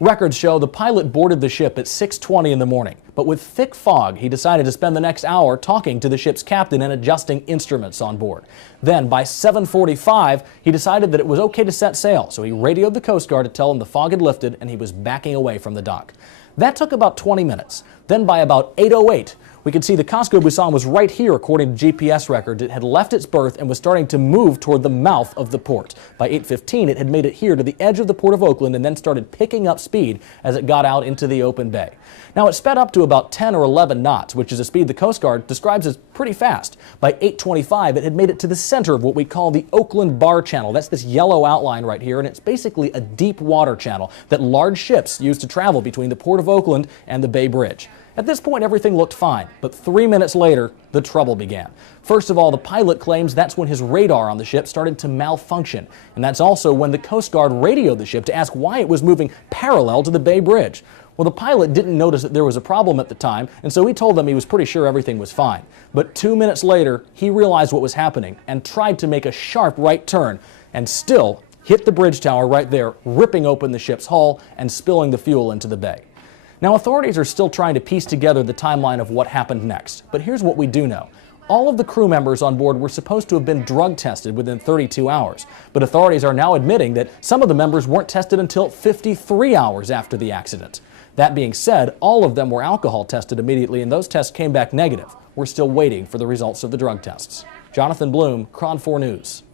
Records show the pilot boarded the ship at 6:20 in the morning, but with thick fog, he decided to spend the next hour talking to the ship's captain and adjusting instruments on board. Then, by 7:45, he decided that it was okay to set sail, so he radioed the Coast Guard to tell him the fog had lifted and he was backing away from the dock. That took about 20 minutes. Then by about 8:08, we could see the Cosco Busan was right here according to GPS records. It had left its berth and was starting to move toward the mouth of the port. By 8:15, it had made it here to the edge of the Port of Oakland and then started picking up speed as it got out into the open bay. Now it sped up to about 10 or 11 knots, which is a speed the Coast Guard describes as pretty fast. By 8:25, it had made it to the center of what we call the Oakland Bar Channel. That's this yellow outline right here, and it's basically a deep water channel that large ships use to travel between the Port of Oakland and the Bay Bridge. At this point, everything looked fine, but 3 minutes later, the trouble began. First of all, the pilot claims that's when his radar on the ship started to malfunction, and that's also when the Coast Guard radioed the ship to ask why it was moving parallel to the Bay Bridge. Well, the pilot didn't notice that there was a problem at the time, and so he told them he was pretty sure everything was fine. But 2 minutes later, he realized what was happening and tried to make a sharp right turn, and still hit the bridge tower right there, ripping open the ship's hull and spilling the fuel into the bay. Now, authorities are still trying to piece together the timeline of what happened next, but here's what we do know. All of the crew members on board were supposed to have been drug tested within 32 hours, but authorities are now admitting that some of the members weren't tested until 53 hours after the accident. That being said, all of them were alcohol tested immediately, and those tests came back negative. We're still waiting for the results of the drug tests. Jonathan Bloom, KRON 4 News.